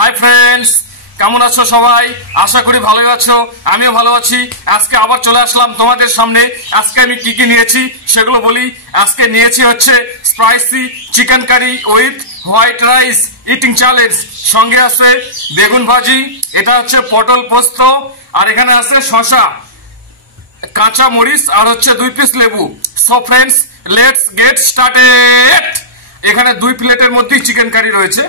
Hi friends, কেমন আছো সবাই? আশা করি ভালো আছো, আমিও ভালো আছি। আজকে আবার চলে আসলাম তোমাদের সামনে। আজকে আমি কি কি নিয়েছি সেগুলো বলি। আজকে নিয়েছি হচ্ছে spicy chicken curry with white rice eating challenge. সঙ্গে আছে বেগুন ভাজি, এটা হচ্ছে পটল পোস্ত, আর এখানে আছে শসা, কাঁচা মরিচ, আর হচ্ছে 2 পিস লেবু। So friends, let's get started. এখানে 2 প্লেটের মধ্যেই চিকেন কারি রয়েছে,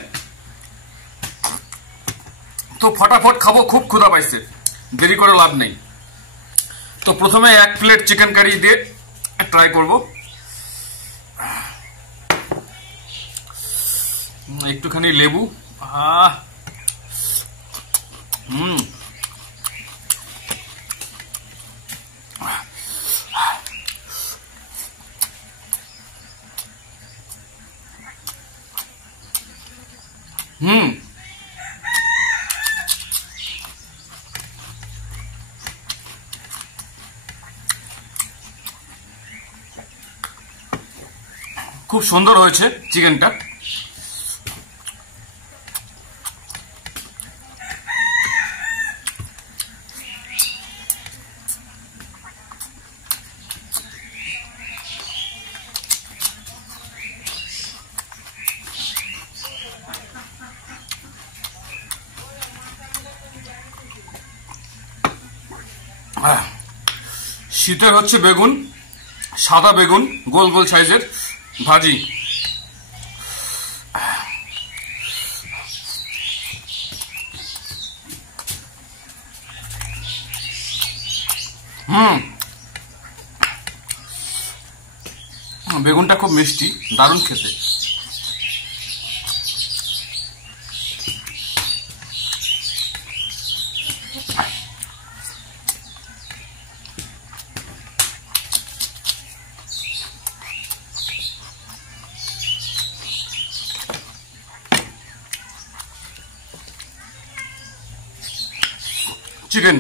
তো ফটাফট খাবো, খুব ক্ষুধা পাইছে, দেরি করে লাভ নেই। তো প্রথমে 1 প্লেট চিকেন কারি দিয়ে ট্রাই করব। একটুখানি লেবু, খুব সুন্দর হয়েছে চিকেনটা। শীতের হচ্ছে বেগুন, সাদা বেগুন, গোল গোল সাইজের ভাজি। বেগুনটা খুব মিষ্টি, দারুণ খেতে। চিকেন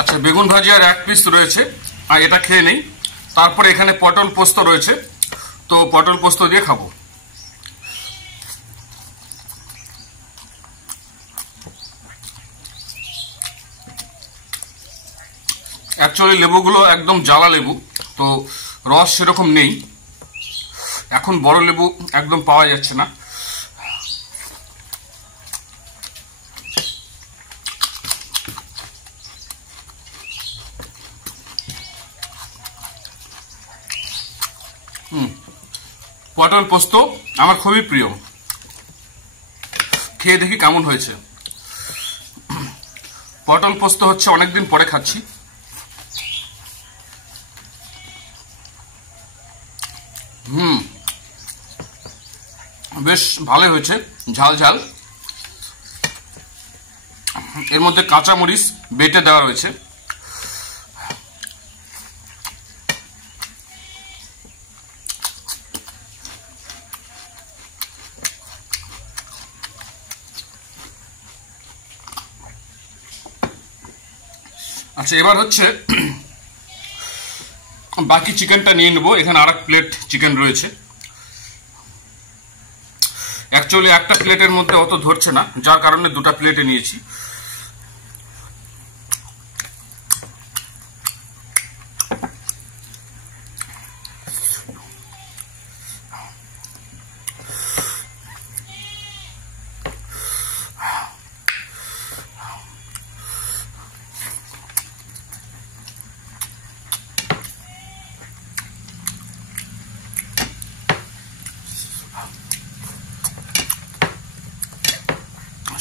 আচ্ছা, বেগুন ভাজি আর 1 পিস রয়েছে, আর এটা খেয়ে নেই। তারপরে এখানে পটল পোস্ত রয়েছে, তো পটল পোস্ত দিয়ে খাবো। অ্যাকচুয়ালি লেবুগুলো একদম জ্বালা লেবু, তো রস সেরকম নেই। এখন বড় লেবু একদম পাওয়া যাচ্ছে না। পটল পোস্ত আমার খুবই প্রিয়, খেয়ে দেখি কেমন হয়েছে। পটল পোস্ত হচ্ছে অনেকদিন পরে খাচ্ছি। বেশ ভালোই হয়েছে, ঝাল ঝাল। এর মধ্যে কাঁচামরিচ বেটে দেওয়া রয়েছে। আচ্ছা, এবার হচ্ছে বাকি চিকেনটা নিয়ে নেবো। এখানে আর এক প্লেট চিকেন রয়েছে। অ্যাকচুয়ালি একটা প্লেটের মধ্যে অত ধরছে না, যার কারণে দুটা প্লেটে নিয়েছি।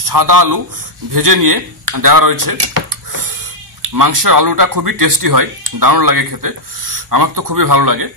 সাদা আলু ভেজে নিয়ে দেওয়া রয়েছে। মাংসের আলুটা খুবই টেস্টি হয়, দারুণ লাগে খেতে, আমার তো খুবই ভালো লাগে।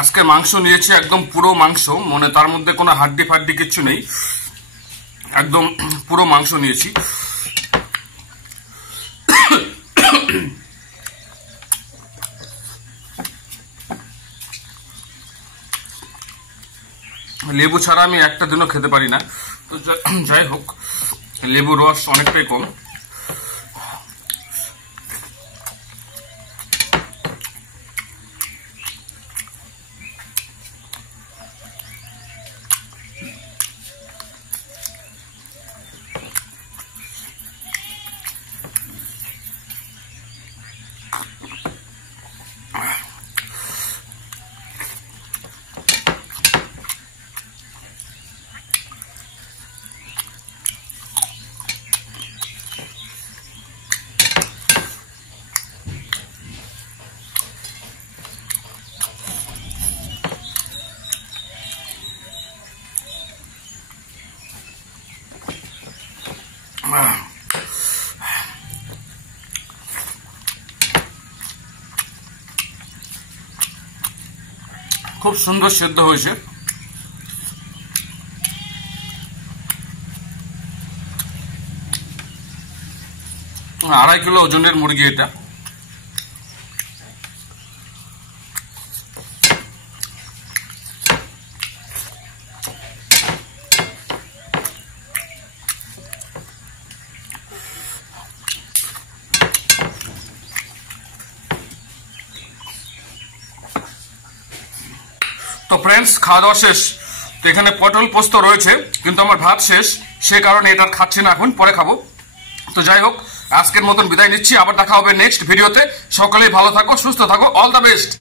আজকে মাংস নিয়েছি একদম পুরো মাংস, মানে তার মধ্যে কোনো হাড্ডি ফাড্ডি কিচ্ছু নেই, একদম পুরো মাংস নিয়েছি। লেবু ছাড়া আমি একটা দিনও খেতে পারি না, তো যাই হোক লেবু রস অনেকটাই কম। খুব সুন্দর সেদ্ধ হয়েছে। আড়াই কিলো ওজনের মুরগি এটা। তো ফ্রেন্ডস, খাওয়া দাওয়া শেষ। তো এখানে পটল পোস্ত রয়েছে, কিন্তু আমার ভাত শেষ, সে কারণে এটা খাচ্ছি না, এখন পরে খাবো। তো যাই হোক, আজকের মতন বিদায় নিচ্ছি, আবার দেখা হবে নেক্সট ভিডিওতে। সকলেই ভালো থাকো, সুস্থ থাকো, অল দ্য বেস্ট।